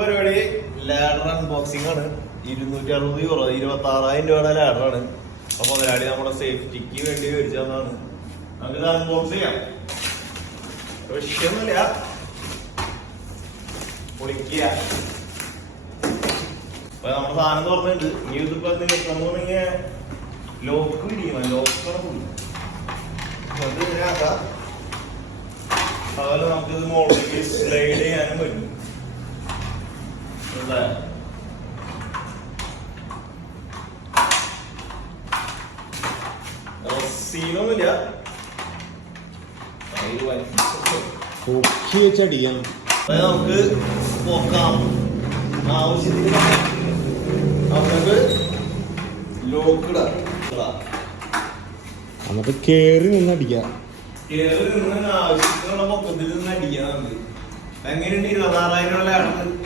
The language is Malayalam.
പരിപാടി ലാഡർ അൺബോക്സിംഗ് ആണ്. 260 യൂറോ 26,000 രൂപയുടെ ലാഡറാണ്. അപ്പൊ മുതലാളി നമ്മുടെ സേഫ്റ്റിക്ക് വേണ്ടി മേടിച്ചതാണ്. നമുക്കിത് അൺബോക്സ് ചെയ്യാം. വിഷയമൊന്നുമില്ല, പൊളിക്കുക. അപ്പൊ നമ്മുടെ സാധനം തുറന്നിട്ടുണ്ട്. ഇനി ഇതിപ്പോ നിൽക്കണമെന്നുണ്ടെങ്കിൽ ലോക്ക് പിടിക്കണം. ലോക്കാണ് പോയി അത് ഇതിനകത്താ. അതുപോലെ നമുക്കിത് മുകളിലേക്ക് സ്ലൈഡ് ചെയ്യാനും പറ്റും. സീനൊന്നുമില്ല, പൊക്കി വെച്ചടിക്കാം. നമുക്ക് നോക്കാം. ആവശ്യത്തിന് നമുക്ക് ലോക്കിടാം. എന്നിട്ട് കേറി നിന്നടിക്കാം. കേറി നിന്ന് ആവശ്യത്തിനുള്ള പൊക്കത്തിൽ നിന്ന് അടിക്കാം. നമുക്ക് എങ്ങനെയുണ്ട് 26,000 രൂപ